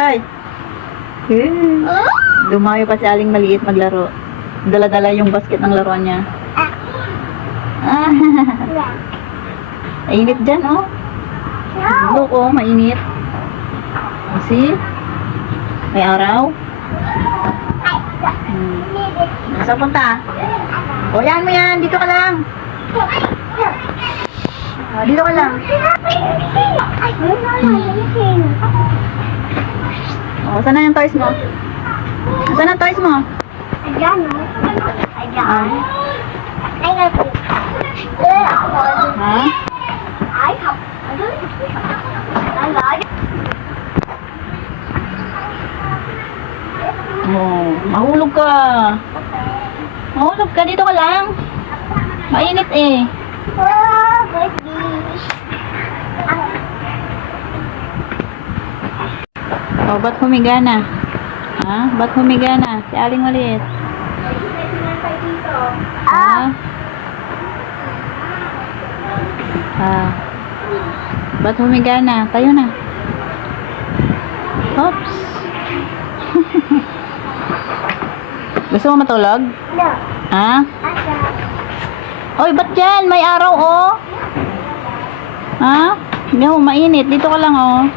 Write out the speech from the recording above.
Hay. Eh, Dumayo pa si Aling maliit maglaro. Dala-dala yung basket ng laruan niya. Ah, mainit dyan, oh. Look, oh, mainit. See? May araw. Hmm. Saan punta? O, yan mo yan. Dito ka lang. Ah, dito ka lang. O, saan na yung toys mo? Saan ang toys mo? Ayan, no? Ayan. Ay, nga po. Ha? Ay, hap. Alay. Oh, mahulog ka. Mahulog ka. Dito ka lang. Mainit eh. Oh, baby. O, ba't humiga na? Ha? Ba't humiga na? Si Aling maliit. Ha? Ha? Ba't humiga na? Tayo na. Oops. Gusto mo matulog? No. Ha? Asa. Oy, ba't dyan? May araw, oh. Ha? Hindi mo mainit. Dito ka lang, oh.